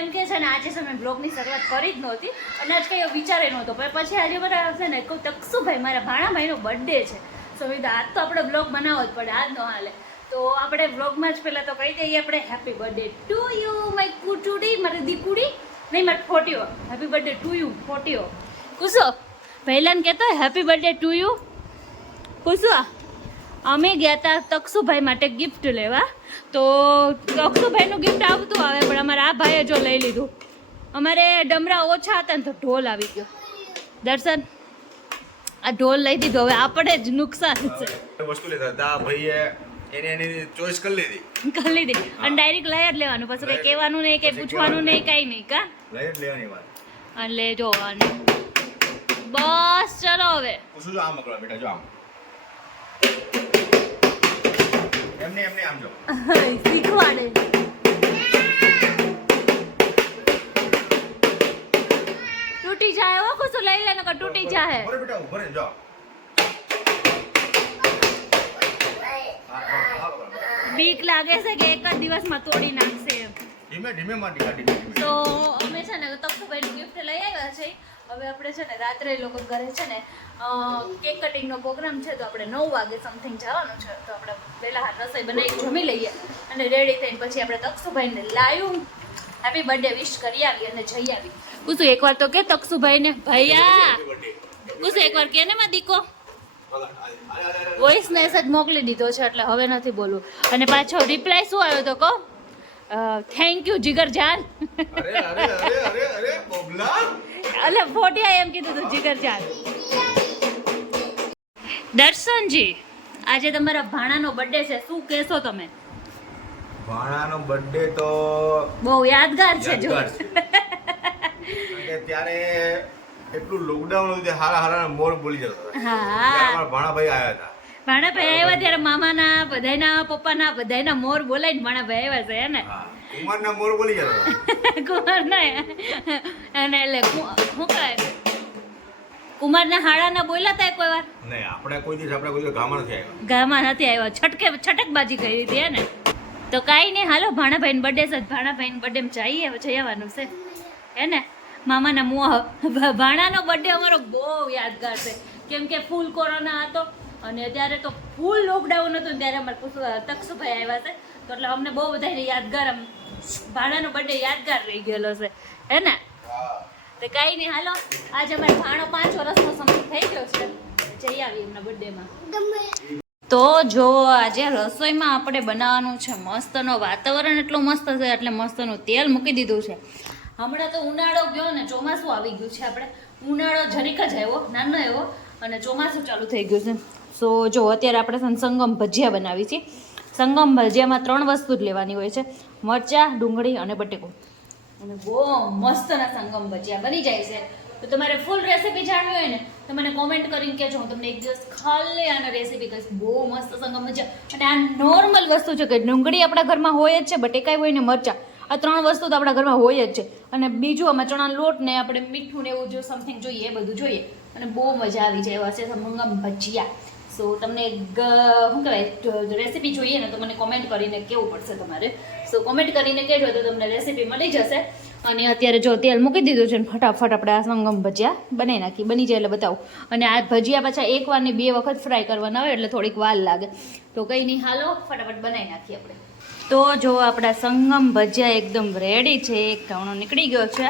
કેમ કે છે ને આજે છે મેં બ્લોગની શરૂઆત કરી જ નહોતી અને આજ કંઈ વિચારે નહોતો પણ પછી આજે મારા છે ને તકસુભાઈ મારા ભાણાભાઈનો બર્થડે છે. સો આજ તો આપણે બ્લોગ બનાવવો જ પડે, આજ ન હાલે. તો આપણે બ્લોગમાં જ પહેલાં તો કહી દઈએ આપણે happy birthday to you my કુટુડી, મારી દીકુડી નહીં મારી ફોટીઓ. હેપી બર્થડે ટુ યુ ફોટીઓ. કુસો પહેલાંને કહેતો હેપી બર્થડે ટુ યુ. કુસો અમે ગયા હતા તકસુભાઈ માટે ગિફ્ટ લેવા, તો તકસુભાઈનું ગિફ્ટ આવતું આવે પણ અમારા આ ભાઈએ જો લઈ લીધું. અમારે ડમરા ઓછા હતા ને તો ઢોલ આવી ગયો. દર્શન આ ઢોલ લઈ દીધો, હવે આપણે જ નુકસાન છે. વસ્તુ લેતા હતા ભાઈએ એની ચોઈસ કરી લીધી અને ડાયરેક્ટ લઈ જ લેવાનું, પછી કંઈ કહેવાનું નહીં, કંઈ પૂછવાનું નહીં, કાંઈ નહીં. કા લઈ જ લેવાની વાત એટલે જોવાનું બસ. ચલો હવે પૂછું જો આમ મકડા બેટા, જો આમ એમને આમ જો શીખવાડે. તૂટી જાય હો, કુછ લઈ લે નકર તૂટી જાય. ઉભરે બેટા ઉભરે જો. બીક લાગે છે કે એક જ દિવસમાં તોડી નાખશે એમ. ધીમે માટી કાઢી. તો અમે છે ને તકસુભાઈની ગિફ્ટ લઈ આવ્યા છે. હવે આપણે છે ને રાત્રે લોકો ઘરે છે ને કેક કટિંગનો પ્રોગ્રામ છે, તો આપણે 9 વાગે સમથિંગ જવાનું છે. તો આપણે પહેલાં હાથ રસોઈ બનાવી જમી લઈએ અને રેડી થઈને પછી આપણે તકસુભાઈને લાઈવ હેપી બર્થડે વિશ કરી આવી અને જઈ આવી. કુસુ એકવાર તો કે તકસુભાઈને ભૈયા, કુસુ એકવાર કે ને માં દીકો વોઇસ મેસેજ મોકલી દીધો છે એટલે હવે નથી બોલવું. અને પાછો રિપ્લાય શું આવ્યો તો કહો, થેન્ક યુ જીગર જાન. અરે બોબલા અલે ફોટિયા એમ કીધું તું જીગર જાન. દર્શનજી આજે તમારા ભાણાનો બર્થડે છે, શું કહેશો તમે? ભાણાનો બર્થડે તો બહુ યાદગાર છે. જો ત્યારે એટલું લોકડાઉન હતું, હારા મોર બોલી જતો. હા ભાણાભાઈ આવ્યા હતા. ભાણાભાઈ આવ્યા ત્યારે મામાના બધાયના પપ્પાના બધાયના મોર બોલાઈને ભાણાભાઈ આવ્યા છે ને. કુમારના મોર બોલી જતો. કુમારના અને એટલે શું કહે કુમારના હાડાના બોલ્યા હતા કોઈ વાર નહીં. આપણે કોઈ દિવસ ગામમાં નથી આવ્યા. ગામમાં નથી આવ્યા, છટકબાજી કરી હતી ને. તો કાંઈ નહીં, હાલો ભાણાભાઈનો બર્થડે છે, ભાણાભાઈનો બર્થડેમાં જઈ આવવાનું છે હે ને. મામાના મુઆ ભાણાનો બર્થડે અમારો બહુ યાદગાર છે, કેમ કે ફૂલ કોરોના હતો અને ત્યારે તો ફૂલ લોકડાઉન હતું. ત્યારે અમારે તકસુભાઈ આવ્યા છે, તો એટલે અમને બહુ બધાને યાદગાર ભાણાનો બર્થડે યાદગાર રહી ગયેલો છે હે ને. તો કાંઈ નહીં, હાલો આજે અમારે ભાણો 5 વર્ષનો સમય થઈ ગયો છે, જઈ આવી એમના બર્થડેમાં. તો જો આજે રસોઈમાં આપણે બનાવવાનું છે મસ્તનો, વાતાવરણ એટલું મસ્ત છે એટલે મસ્તનું તેલ મૂકી દીધું છે. હમણાં તો ઉનાળો ગયો ને ચોમાસું આવી ગયું છે. આપણે ઉનાળો જરીક જ આવ્યો, નાનો એવો, અને ચોમાસું ચાલુ થઈ ગયું છે. સો જો અત્યારે આપણે સંગમ ભજીયા બનાવી છીએ. સંગમ ભજીયામાં 3 વસ્તુ જ લેવાની હોય છે, મરચાં, ડુંગળી અને બટેકું, અને બહુ મસ્તના સંગમ ભજીયા બની જાય છે. તો તમારે ફૂલ રેસીપી જાણવી હોય ને તો મને કોમેન્ટ કરીને કહેજો, હું તમને એક દિવસ ખાલી આના રેસીપી કહીશ. બહુ મસ્ત સંગમ ભજીયા. અને આ નોર્મલ વસ્તુ છે કે ડુંગળી આપણા ઘરમાં હોય જ છે, બટેકાઈ હોય ને મરચાં, આ 3 વસ્તુ તો આપણા ઘરમાં હોય જ છે. અને બીજું આમાં ચણાનો લોટ ને આપણે મીઠું ને એવું જો સમથિંગ જોઈએ એ બધું જોઈએ, અને બહુ મજા આવી જાય એવા છે સંગમ ભજીયા. સો તમને શું કહેવાય રેસીપી જોઈએ ને તો મને કોમેન્ટ કરીને કહેવું પડશે તમારે. સો કોમેન્ટ કરીને કહેજો તો તમને રેસીપી મળી જશે. અને અત્યારે જો તેલ મૂકી દીધું છે ને ફટાફટ આપણે આ સંગમ ભજીયા બનાવી નાખી, બની જાય એટલે બતાવું. અને આ ભજીયા પાછા 1 વાર ને 2 વખત ફ્રાય કરવાના હોય એટલે થોડીક વાર લાગે. તો કંઈ નહીં, હાલો ફટાફટ બનાવી નાખીએ આપણે. તો જો આપણા સંગમ ભજીયા એકદમ રેડી છે. એક ઘઉંનો નીકળી ગયો છે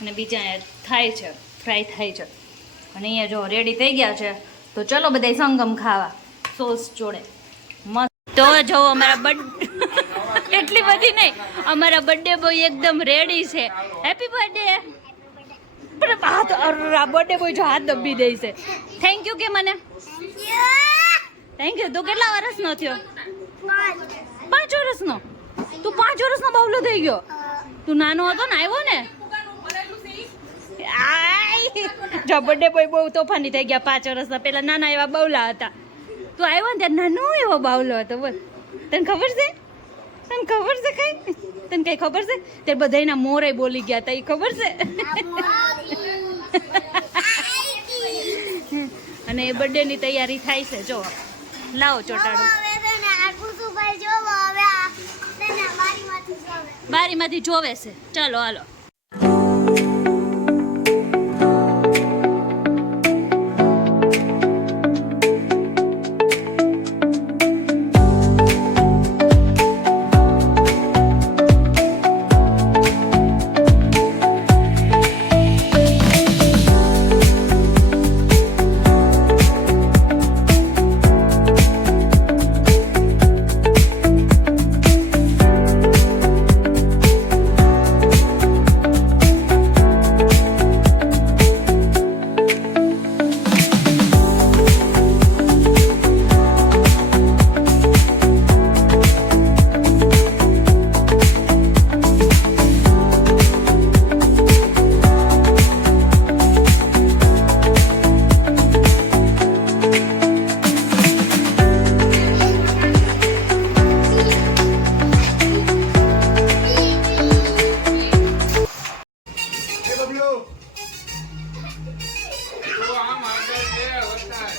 અને બીજા થાય છે, ફ્રાય થાય છે. અને અહીંયા જો રેડી થઈ ગયા છે. તો ચલો બધા સંગમ ખાવા સોસ જોડે મસ્ત. તો જો અમારા એટલી બધી નહીં, અમારા બર્થડે બોય એકદમ રેડી છે. Happy birthday. બર્થડે બોય જો હાથ દબી દે છે. થેન્ક યુ કે મને થેન્ક યુ. તું કેટલા વર્ષનો થયો? 5 વર્ષનો. તું 5 વર્ષનો બાવલો થઈ ગયો. તું નાનો હતો ને આવ્યો ને. જો બર્થડે બોય બહુ તોફાની થઈ ગયા 5 વર્ષના. પેલા નાના એવા બાવલા હતા. તું આવ્યો ને ત્યારે નાનો એવો બાવલો હતો. બોલ, તને ખબર છે? તને ખબર છે કઈ? તને કઈ ખબર છે? તે બધાના મોરે બોલી ગયા હતા, એ ખબર છે? અને એ બર્થડે ની તૈયારી થાય છે. જો લાવો ચોટાડો. બારીમાંથી જોવે છે. ચાલો હાલો. એ બબલુ તું આમ આગળ બે વરસાદ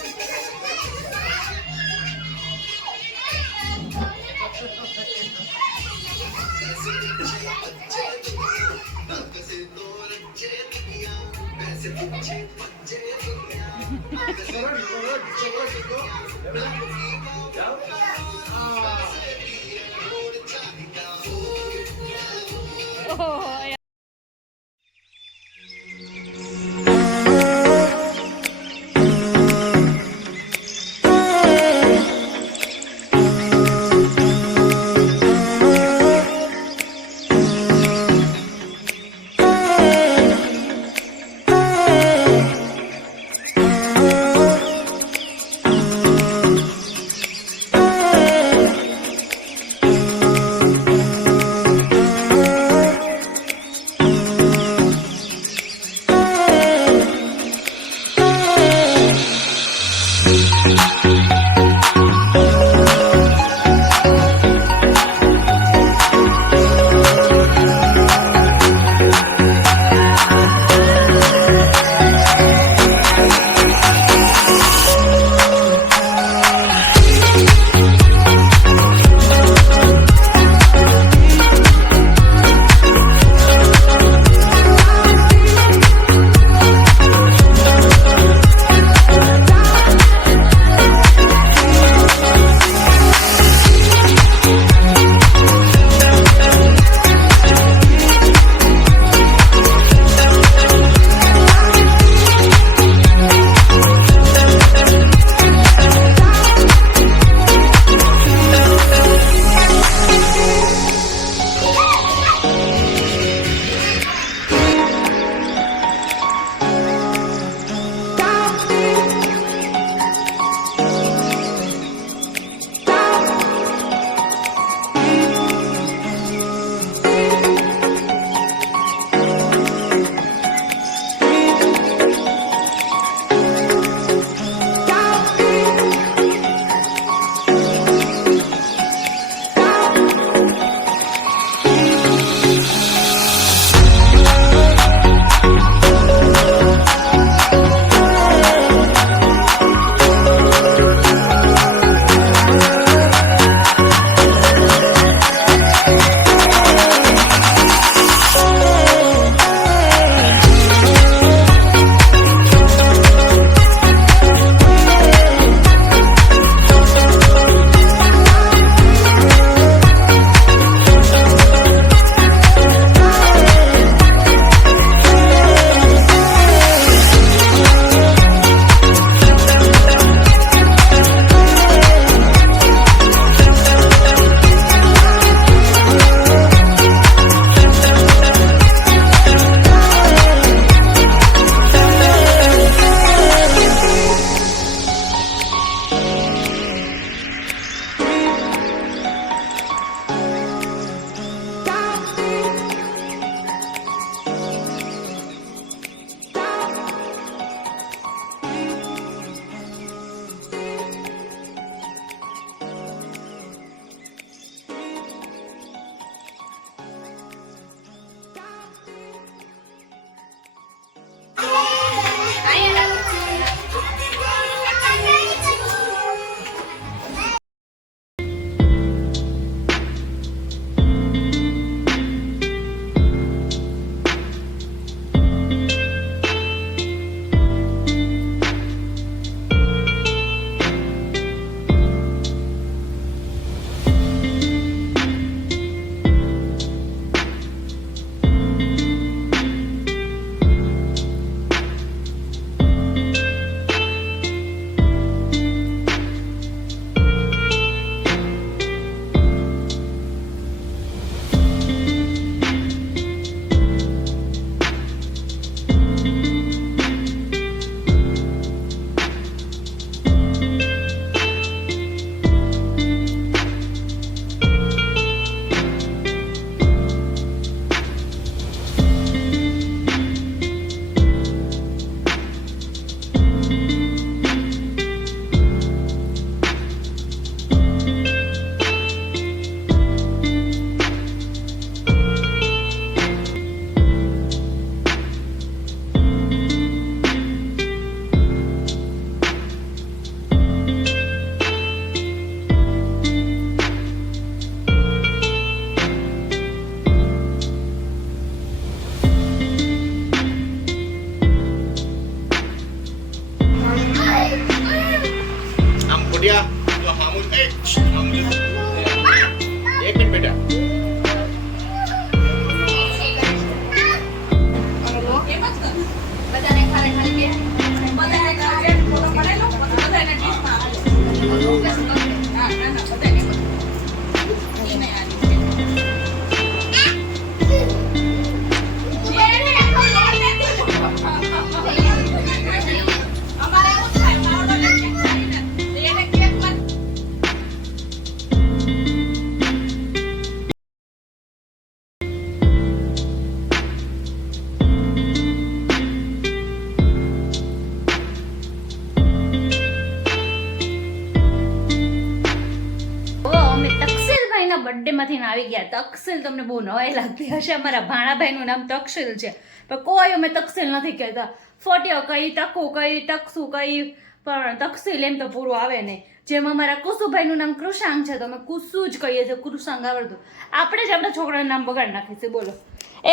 બર્થડેમાંથી આવી ગયા. તક્ષશિલ તમને બહુ નવાઈ લાગતી હશે. અમારા ભાણાભાઈનું નામ તક્ષશિલ છે, પણ કોઈ અમે તક્ષશિલ નથી કહેતા. ફોટ્યો કઈ, ટકુ કઈ, ટકસુ કઈ, પણ તક્ષશિલ એમ તો પૂરું આવે નહીં. જેમ અમારા કુસુભાઈનું નામ કૃષાંગ છે તો અમે કુસુ જ કહીએ છીએ, કૃષાંગ આવડતું. આપણે જ આપણા છોકરાનું નામ બગાડ નાખીશું. બોલો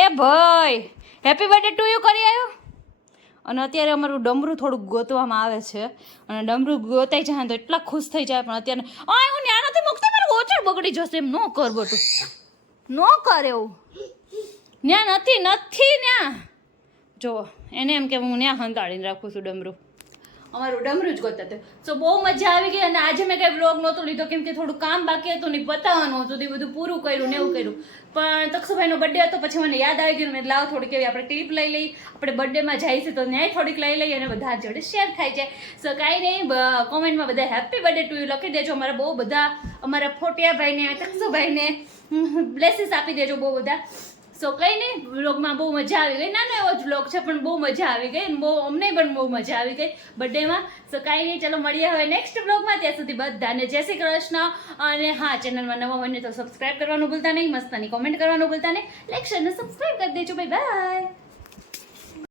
એ ભાઈ, હેપી બર્થડે ટુ યુ કરી આવ્યો. અને અત્યારે અમારું ડમરું થોડુંક ગોતવામાં આવે છે, અને ડમરું ગોતાઈ જાય તો એટલા ખુશ થઈ જાય. પણ અત્યારે હું ન્યા નથી મૂકતી, મારું ઓછળ બગડી જશે. એમ ન કર બટું, ન કર એવું. ન્યા નથી ન્યા જો એને એમ કે હું ન્યા હંતાડીને રાખું છું ડમરું. અમારું ડમરું જ ગોતા હતું. સો બહુ મજા આવી ગઈ. અને આજે મેં કંઈ વ્લોગ નહોતો લીધો કેમ કે થોડું કામ બાકી હતું ને પતાવવાનું હતું. તે બધું પૂરું કર્યું ને એવું કર્યું. પણ તક્ષુભાઈનો બર્થડે હતો, પછી મને યાદ આવી ગયું. મેં લાવ થોડીક એવી આપણે ક્લિપ લઈ લઈ. આપણે બર્થડેમાં જાય છે તો ન્યાય થોડીક લઈ લઈએ અને બધા જોડે શેર થાય છે. સો કાંઈ નહીં, કોમેન્ટમાં બધા હેપી બર્થડે ટુ યુ લખી દેજો. અમારા બહુ બધા અમારા ફોટિયાભાઈને, તક્ષુભાઈને બ્લેસીસ આપી દેજો બહુ બધા. સો કંઈ નહીં, વ્લોગમાં બહુ મજા આવી ગઈ. નાનો એવો જ વ્લોગ છે પણ બહુ મજા આવી ગઈ. બહુ અમને પણ બહુ મજા આવી ગઈ બર્થડેમાં. સો કાંઈ નહીં, ચલો મળીએ હવે નેક્સ્ટ વ્લોગમાં. ત્યાં સુધી બધાને જય શ્રી કૃષ્ણ. અને હા, ચેનલમાં નવા હોય ને તો સબસ્ક્રાઈબ કરવાનું ભૂલતા નહીં, મસ્તાની કોમેન્ટ કરવાનું ભૂલતા નહીં, લાઈક શેર અને સબસ્ક્રાઈબ કરી દેજો. Bye bye.